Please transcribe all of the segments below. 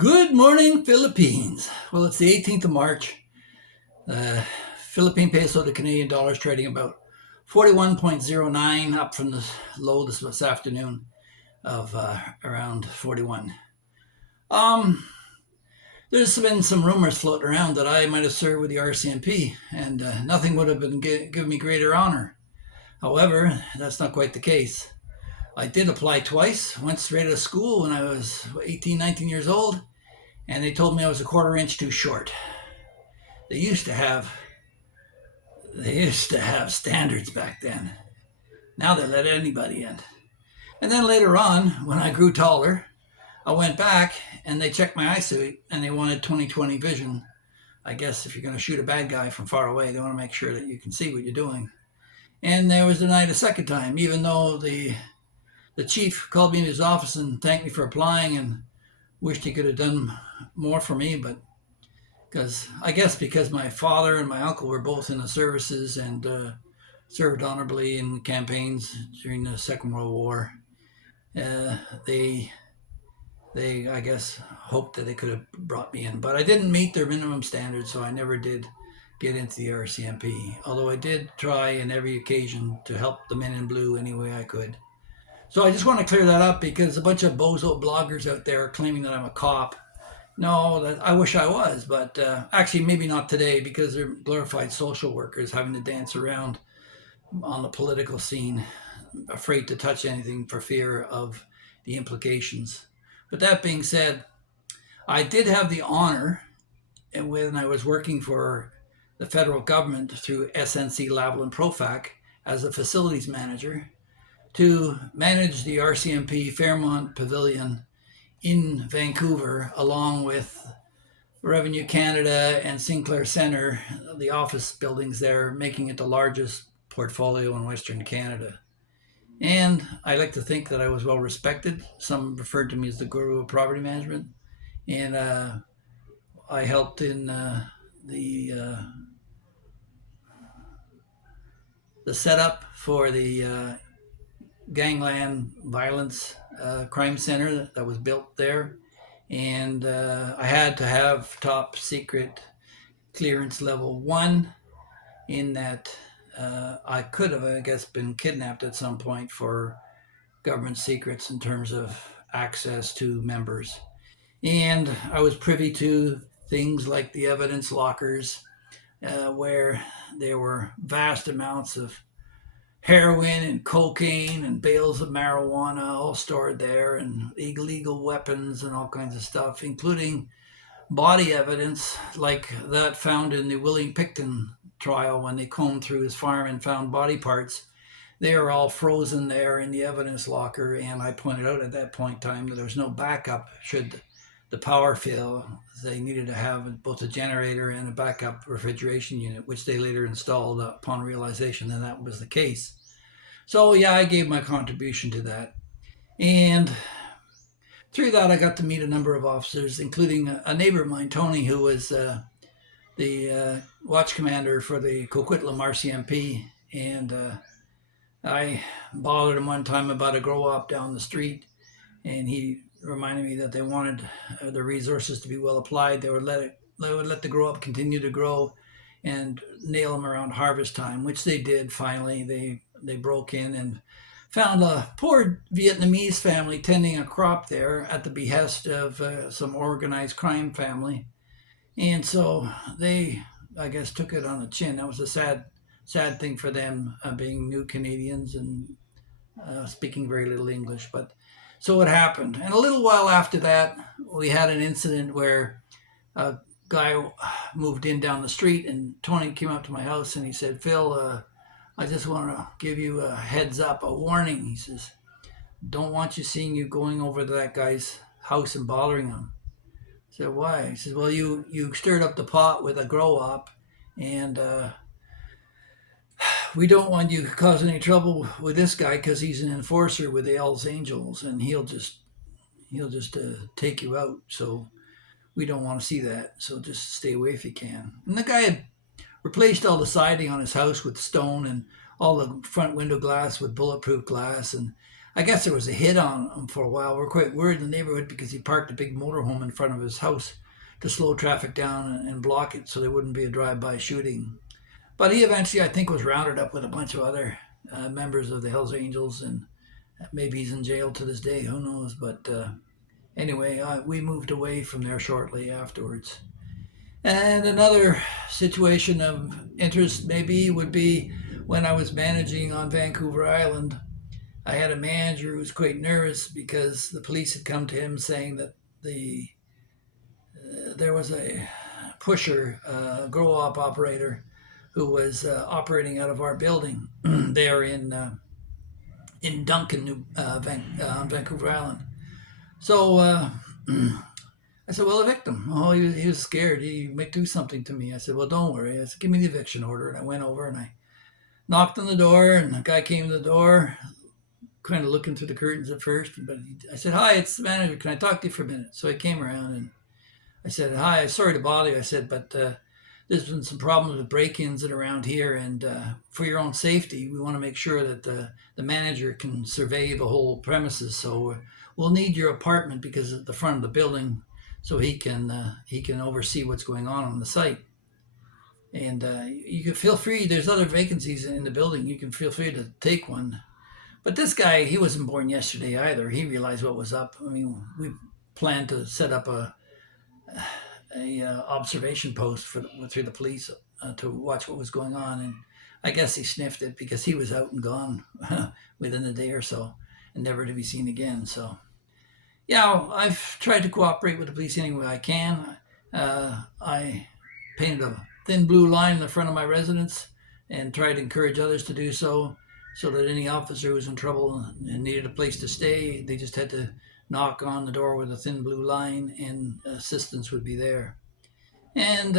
Good morning, Philippines. Well, it's the 18th of March. Philippine peso to Canadian dollar is trading about 41.09, up from the low this afternoon of around 41. Um, there's been some rumors floating around that I might have served with the RCMP, and nothing would have been given me greater honor. However, that's not quite the case. I did apply twice, went straight out of school when I was 18, 19 years old, and they told me I was a quarter inch too short. They used to have standards back then. Now they let anybody in. And then later on, when I grew taller, I went back and they checked my eyesight and they wanted 20/20 vision. I guess if you're going to shoot a bad guy from far away, they want to make sure that you can see what you're doing. And I was denied a second time, even though the chief called me in his office and thanked me for applying and wished he could have done more for me, but because my father and my uncle were both in the services and served honorably in campaigns during the Second World War. They I guess hoped that they could have brought me in, but I didn't meet their minimum standards, so I never did get into the RCMP. Although I did try in every occasion to help the men in blue any way I could. So I just want to clear that up because a bunch of bozo bloggers out there are claiming that I'm a cop. No, I wish I was, but actually maybe not today because they're glorified social workers having to dance around on the political scene, afraid to touch anything for fear of the implications. But that being said, I did have the honor when I was working for the federal government through SNC-Lavalin Profac as a facilities manager to manage the RCMP Fairmont Pavilion in Vancouver, along with Revenue Canada and Sinclair Centre, the office buildings there, making it the largest portfolio in Western Canada. And I like to think that I was well respected. Some referred to me as the guru of property management. And I helped in the setup for the gangland violence crime center that was built there. And I had to have top secret clearance level 1 in that I could have, I guess, been kidnapped at some point for government secrets in terms of access to members. And I was privy to things like the evidence lockers, where there were vast amounts of heroin and cocaine and bales of marijuana all stored there, and illegal weapons and all kinds of stuff, including body evidence like that found in the William Pickton trial when they combed through his farm and found body parts. They are all frozen there in the evidence locker, and I pointed out at that point in time that there was no backup should the power fail. They needed to have both a generator and a backup refrigeration unit, which they later installed upon realization that that was the case. So yeah, I gave my contribution to that. And through that, I got to meet a number of officers, including a neighbor of mine, Tony, who was the watch commander for the Coquitlam RCMP. And I bothered him one time about a grow op down the street, and he reminded me that they wanted the resources to be well applied. They would let the grow up continue to grow and nail them around harvest time, which they did finally. They broke in and found a poor Vietnamese family tending a crop there at the behest of some organized crime family. And so they, I guess, took it on the chin. That was a sad thing for them, being new Canadians and speaking very little English. But so it happened. And a little while after that, we had an incident where a guy moved in down the street, and Tony came up to my house and he said, "Phil, I just want to give you a heads up, a warning." He says, "Don't want you seeing you going over to that guy's house and bothering him." I said, "Why?" He says, "Well, you stirred up the pot with a grow op, and we don't want you causing any trouble with this guy because he's an enforcer with the Hells Angels, and he'll just take you out. So we don't want to see that. So just stay away if you can." And the guy had replaced all the siding on his house with stone and all the front window glass with bulletproof glass. And I guess there was a hit on him for a while. We're quite worried in the neighborhood because he parked a big motorhome in front of his house to slow traffic down and block it so there wouldn't be a drive-by shooting. But he eventually, I think, was rounded up with a bunch of other members of the Hells Angels, and maybe he's in jail to this day. Who knows? But anyway, we moved away from there shortly afterwards. And another situation of interest maybe would be when I was managing on Vancouver Island. I had a manager who was quite nervous because the police had come to him saying that there was a pusher, grow op operator, who was operating out of our building there in Duncan, on Vancouver Island. So I said, well, evict him. Oh, he was scared. He might do something to me. I said, well, don't worry. I said, give me the eviction order. And I went over and I knocked on the door, and the guy came to the door, kind of looking through the curtains at first. But I said, hi, it's the manager. Can I talk to you for a minute? So he came around and I said, hi, sorry to bother you. I said, but there's been some problems with break-ins and around here, and for your own safety, we want to make sure that the manager can survey the whole premises. So we'll need your apartment because at the front of the building, so he can oversee what's going on the site. And you can feel free. There's other vacancies in the building. You can feel free to take one. But this guy, he wasn't born yesterday either. He realized what was up. I mean, we planned to set up a observation post through the police to watch what was going on, and I guess he sniffed it because he was out and gone within a day or so, and never to be seen again. So, yeah, I've tried to cooperate with the police any way I can. I painted a thin blue line in the front of my residence and tried to encourage others to do so, so that any officer who was in trouble and needed a place to stay, they just had to knock on the door with a thin blue line and assistance would be there. And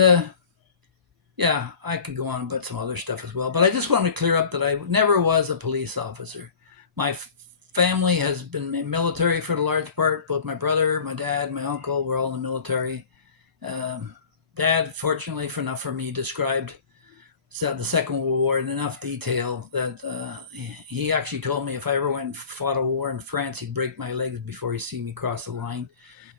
yeah, I could go on about some other stuff as well, but I just wanted to clear up that I never was a police officer. My family has been military for the large part. Both my brother, my dad, my uncle were all in the military. Dad, fortunately for me, described the Second World War in enough detail that he actually told me if I ever went and fought a war in France, he'd break my legs before he'd see me cross the line,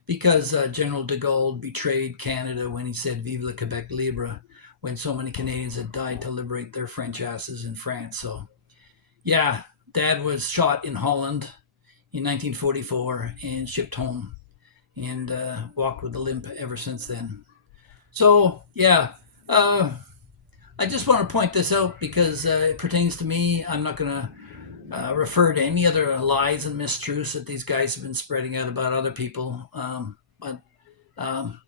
because General de Gaulle betrayed Canada when he said "Vive le Québec libre," when so many Canadians had died to liberate their French asses in France. So, yeah, Dad was shot in Holland in 1944 and shipped home, and walked with a limp ever since then. So, yeah. I just want to point this out because it pertains to me. I'm not going to refer to any other lies and mistruths that these guys have been spreading out about other people. But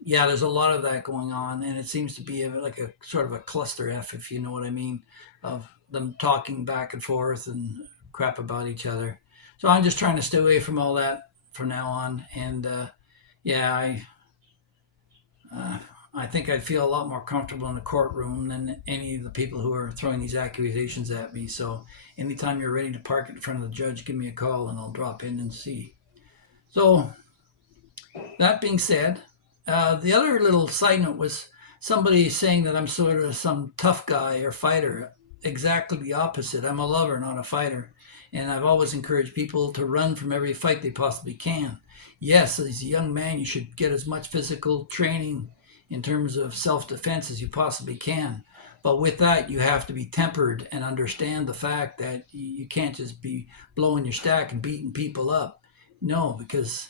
yeah, there's a lot of that going on, and it seems to be like a sort of a cluster F, if you know what I mean, of them talking back and forth and crap about each other. So I'm just trying to stay away from all that from now on. And yeah, uh, I think I'd feel a lot more comfortable in the courtroom than any of the people who are throwing these accusations at me. So anytime you're ready to park in front of the judge, give me a call and I'll drop in and see. So that being said, the other little side note was somebody saying that I'm sort of some tough guy or fighter. Exactly the opposite. I'm a lover, not a fighter. And I've always encouraged people to run from every fight they possibly can. Yes, as a young man, you should get as much physical training in terms of self-defense as you possibly can. But with that, you have to be tempered and understand the fact that you can't just be blowing your stack and beating people up. No, because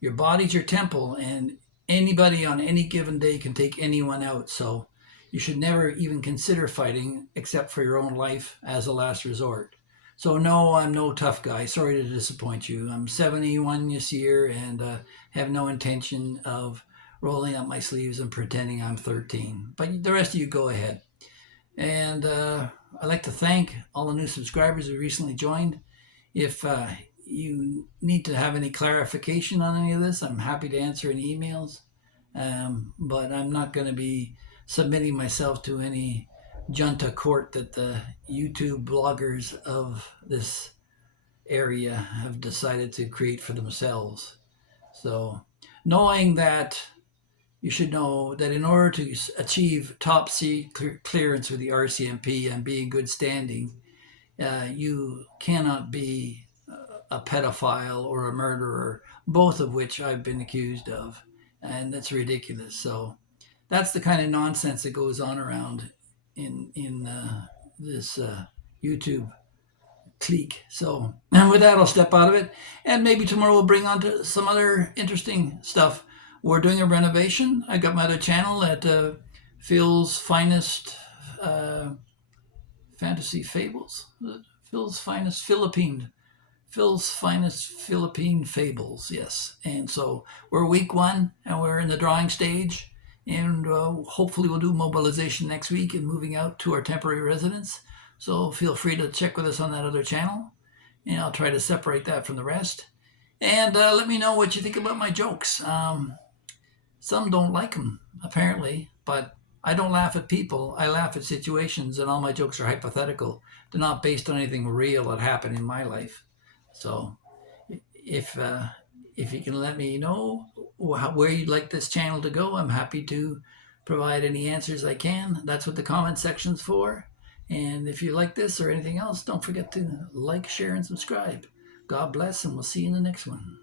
your body's your temple, and anybody on any given day can take anyone out. So you should never even consider fighting except for your own life as a last resort. So no, I'm no tough guy. Sorry to disappoint you. I'm 71 this year and have no intention of rolling up my sleeves and pretending I'm 13. But the rest of you go ahead. And I'd like to thank all the new subscribers who recently joined. If you need to have any clarification on any of this, I'm happy to answer any emails. But I'm not going to be submitting myself to any junta court that the YouTube bloggers of this area have decided to create for themselves. So knowing that, you should know that in order to achieve top C clearance with the RCMP and be in good standing, you cannot be a pedophile or a murderer, both of which I've been accused of, and that's ridiculous. So that's the kind of nonsense that goes on around in this YouTube clique. So, and with that, I'll step out of it, and maybe tomorrow we'll bring on to some other interesting stuff. We're doing a renovation. I got my other channel at Phil's Finest Fantasy Fables. Phil's Finest Philippine Fables. Yes, and so we're week 1, and we're in the drawing stage. And hopefully we'll do mobilization next week and moving out to our temporary residence. So feel free to check with us on that other channel, and I'll try to separate that from the rest. And let me know what you think about my jokes. Some don't like them, apparently, but I don't laugh at people. I laugh at situations, and all my jokes are hypothetical. They're not based on anything real that happened in my life. So if you can let me know where you'd like this channel to go, I'm happy to provide any answers I can. That's what the comment section's for. And if you like this or anything else, don't forget to like, share, and subscribe. God bless, and we'll see you in the next one.